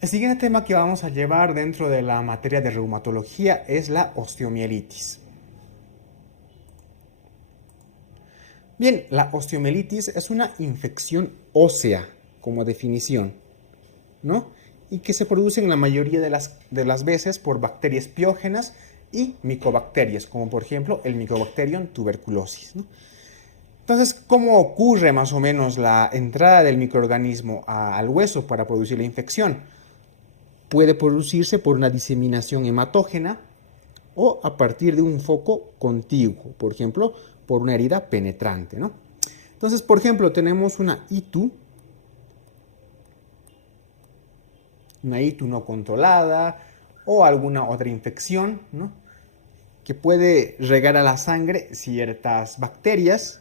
El siguiente tema que vamos a llevar dentro de la materia de reumatología es la osteomielitis. Bien, la osteomielitis es una infección ósea, como definición, ¿no? Y que se produce en la mayoría de las veces por bacterias piógenas y micobacterias, como por ejemplo el Mycobacterium tuberculosis, ¿no? Entonces, ¿cómo ocurre más o menos la entrada del microorganismo al hueso para producir la infección? Puede producirse por una diseminación hematógena o a partir de un foco contiguo, por ejemplo, por una herida penetrante, ¿no? Entonces, por ejemplo, tenemos una ITU no controlada o alguna otra infección, ¿no? Que puede regar a la sangre ciertas bacterias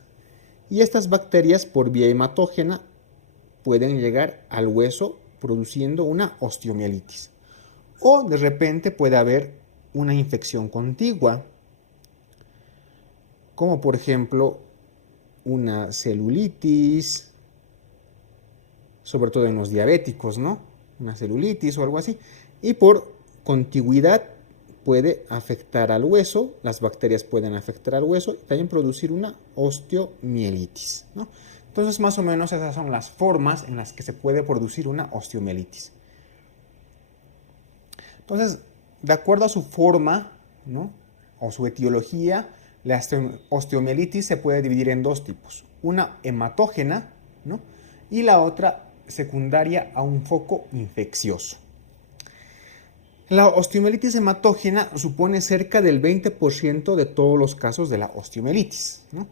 y estas bacterias por vía hematógena pueden llegar al hueso produciendo una osteomielitis. O de repente puede haber una infección contigua, como por ejemplo una celulitis, sobre todo en los diabéticos, ¿no? Una celulitis o algo así. Y por contigüidad puede afectar al hueso, las bacterias pueden afectar al hueso y también producir una osteomielitis, ¿no? Entonces, más o menos esas son las formas en las que se puede producir una osteomielitis. Entonces, de acuerdo a su forma, ¿no? O su etiología, la osteomielitis se puede dividir en dos tipos. Una hematógena, ¿no? Y la otra secundaria a un foco infeccioso. La osteomielitis hematógena supone cerca del 20% de todos los casos de la osteomielitis, ¿no?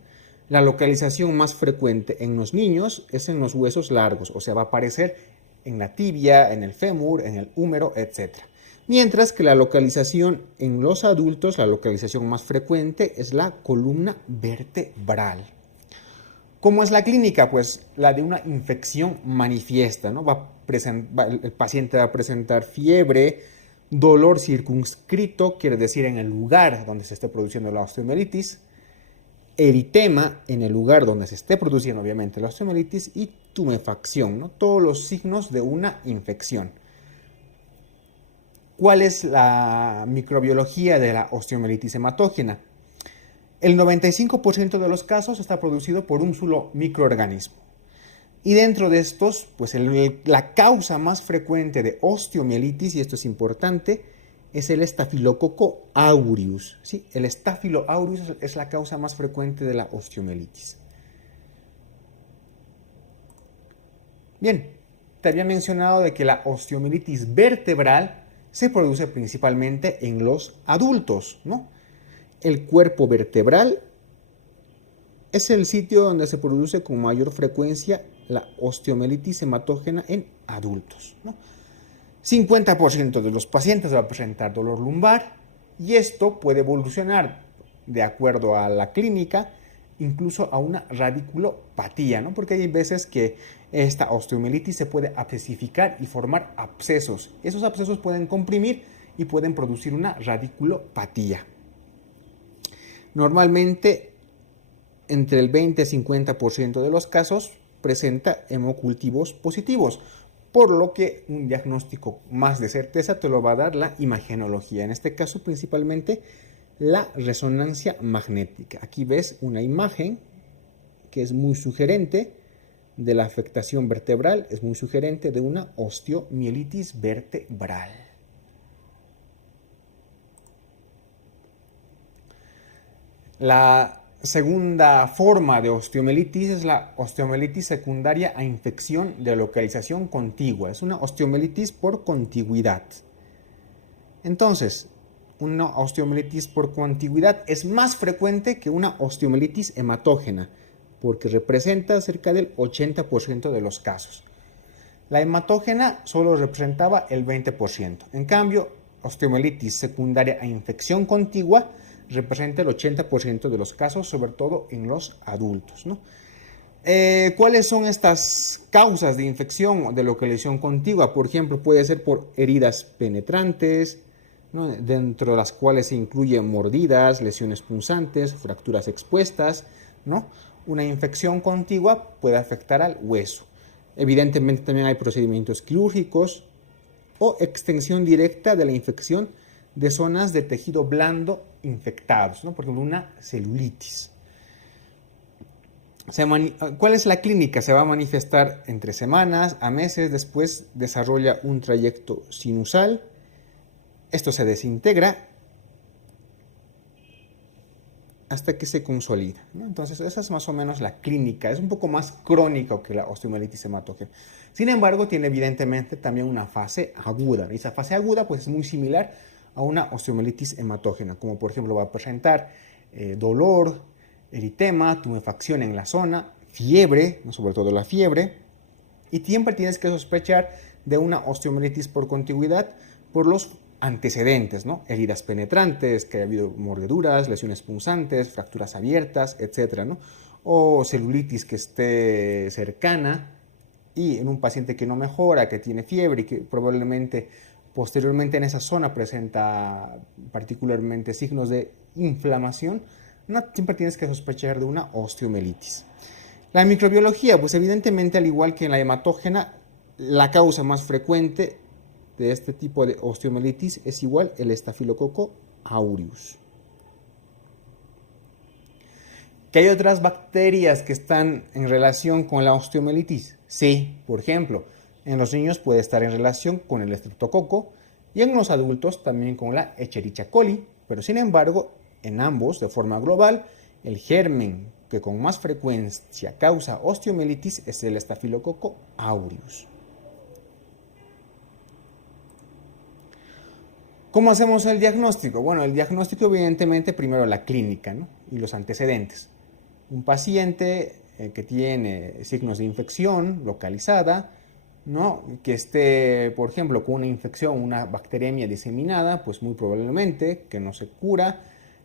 La localización más frecuente en los niños es en los huesos largos, o sea, va a aparecer en la tibia, en el fémur, en el húmero, etc. Mientras que la localización en los adultos, la localización más frecuente es la columna vertebral. ¿Cómo es la clínica? Pues la de una infección manifiesta, ¿no? El paciente va a presentar fiebre, dolor circunscrito, quiere decir en el lugar donde se esté produciendo la osteomielitis, eritema en el lugar donde se esté produciendo obviamente la osteomielitis y tumefacción, ¿no? Todos los signos de una infección. ¿Cuál es la microbiología de la osteomielitis hematógena? El 95% de los casos está producido por un solo microorganismo. Y dentro de estos, pues la causa más frecuente de osteomielitis, y esto es importante, es el Staphylococcus aureus. ¿Sí? El Staphylo aureus es la causa más frecuente de la osteomielitis. Bien, te había mencionado de que la osteomielitis vertebral se produce principalmente en los adultos, ¿no? El cuerpo vertebral es el sitio donde se produce con mayor frecuencia la osteomielitis hematógena en adultos, ¿no? 50% de los pacientes va a presentar dolor lumbar y esto puede evolucionar de acuerdo a la clínica incluso a una radiculopatía, ¿no? Porque hay veces que esta osteomielitis se puede abscesificar y formar abscesos. Esos abscesos pueden comprimir y pueden producir una radiculopatía. Normalmente entre el 20 y 50% de los casos presenta hemocultivos positivos, por lo que un diagnóstico más de certeza te lo va a dar la imagenología, en este caso principalmente la resonancia magnética. Aquí ves una imagen que es muy sugerente de la afectación vertebral, es muy sugerente de una osteomielitis vertebral. La segunda forma de osteomielitis es la osteomielitis secundaria a infección de localización contigua. Es una osteomielitis por contigüidad. Entonces, una osteomielitis por contigüidad es más frecuente que una osteomielitis hematógena, porque representa cerca del 80% de los casos. La hematógena solo representaba el 20%. En cambio, osteomielitis secundaria a infección contigua representa el 80% de los casos, sobre todo en los adultos, ¿no? ¿Cuáles son estas causas de infección o de localización contigua? Por ejemplo, puede ser por heridas penetrantes, ¿no? Dentro de las cuales se incluyen mordidas, lesiones punzantes, fracturas expuestas, ¿no? Una infección contigua puede afectar al hueso. Evidentemente también hay procedimientos quirúrgicos o extensión directa de la infección de zonas de tejido blando infectados, ¿no? Por ejemplo, una celulitis. ¿Cuál es la clínica? Se va a manifestar entre semanas a meses, después desarrolla un trayecto sinusal, esto se desintegra hasta que se consolida, ¿no? Entonces esa es más o menos la clínica, es un poco más crónica que la osteomielitis hematógena. Sin embargo, tiene evidentemente también una fase aguda, y esa fase aguda pues es muy similar a una osteomielitis hematógena, como por ejemplo va a presentar dolor, eritema, tumefacción en la zona, fiebre, sobre todo la fiebre, y siempre tienes que sospechar de una osteomielitis por contigüidad por los antecedentes, ¿no? Heridas penetrantes, que haya habido mordeduras, lesiones punzantes, fracturas abiertas, etcétera, ¿no? O celulitis que esté cercana y en un paciente que no mejora, que tiene fiebre y que probablemente posteriormente en esa zona presenta particularmente signos de inflamación, no, siempre tienes que sospechar de una osteomielitis. La microbiología, pues evidentemente al igual que en la hematógena, la causa más frecuente de este tipo de osteomielitis es igual el Staphylococcus aureus. ¿Que hay otras bacterias que están en relación con la osteomielitis? Sí, por ejemplo, en los niños puede estar en relación con el estreptococo y en los adultos también con la Escherichia coli, pero sin embargo, en ambos, de forma global, el germen que con más frecuencia causa osteomielitis es el Staphylococcus aureus. ¿Cómo hacemos el diagnóstico? Bueno, el diagnóstico evidentemente primero la clínica, ¿no? Y los antecedentes. Un paciente que tiene signos de infección localizada, ¿no? Que esté, por ejemplo, con una infección, una bacteriemia diseminada, pues muy probablemente que no se cura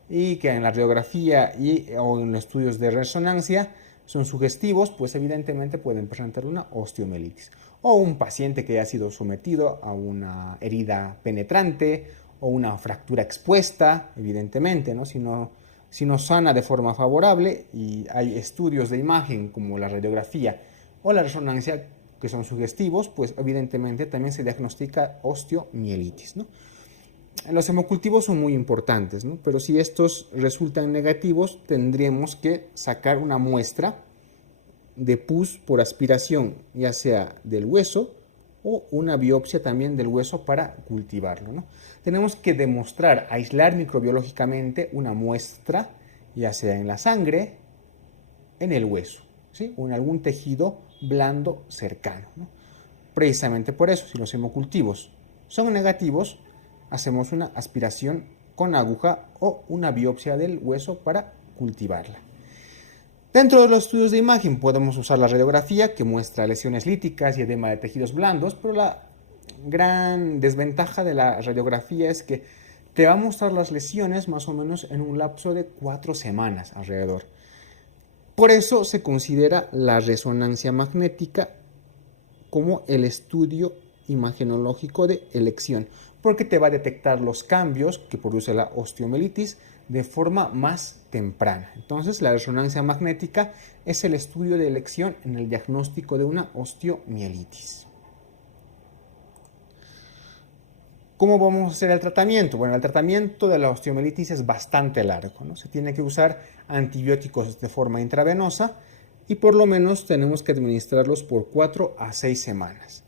y que en la radiografía o en los estudios de resonancia son sugestivos, pues evidentemente pueden presentar una osteomielitis. O un paciente que ha sido sometido a una herida penetrante o una fractura expuesta, evidentemente, ¿no? Si no sana de forma favorable y hay estudios de imagen como la radiografía o la resonancia que son sugestivos, pues evidentemente también se diagnostica osteomielitis, ¿no? Los hemocultivos son muy importantes, ¿no? Pero si estos resultan negativos, tendremos que sacar una muestra de pus por aspiración, ya sea del hueso o una biopsia también del hueso para cultivarlo, ¿no? Tenemos que demostrar, aislar microbiológicamente una muestra, ya sea en la sangre, en el hueso, ¿sí? O en algún tejido blando cercano, ¿no? Precisamente por eso, si los hemocultivos son negativos, hacemos una aspiración con aguja o una biopsia del hueso para cultivarla. Dentro de los estudios de imagen podemos usar la radiografía que muestra lesiones líticas y edema de tejidos blandos, pero la gran desventaja de la radiografía es que te va a mostrar las lesiones más o menos en un lapso de 4 semanas alrededor. Por eso se considera la resonancia magnética como el estudio imagenológico de elección, porque te va a detectar los cambios que produce la osteomielitis de forma más temprana. Entonces, la resonancia magnética es el estudio de elección en el diagnóstico de una osteomielitis. ¿Cómo vamos a hacer el tratamiento? Bueno, el tratamiento de la osteomielitis es bastante largo, ¿no? Se tiene que usar antibióticos de forma intravenosa y por lo menos tenemos que administrarlos por 4 a 6 semanas.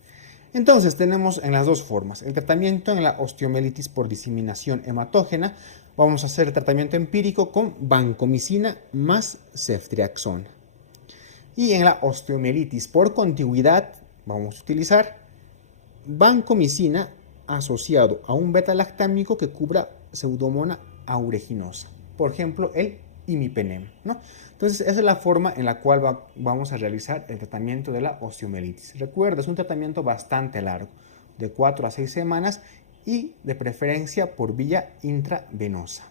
Entonces tenemos en las dos formas, el tratamiento en la osteomielitis por diseminación hematógena, vamos a hacer el tratamiento empírico con vancomicina más ceftriaxona. Y en la osteomielitis por contigüidad vamos a utilizar vancomicina asociado a un beta-lactámico que cubra Pseudomonas aeruginosa, por ejemplo el imipenem, ¿no? Entonces esa es la forma en la cual vamos a realizar el tratamiento de la osteomielitis. Recuerda, es un tratamiento bastante largo, de 4 a 6 semanas y de preferencia por vía intravenosa.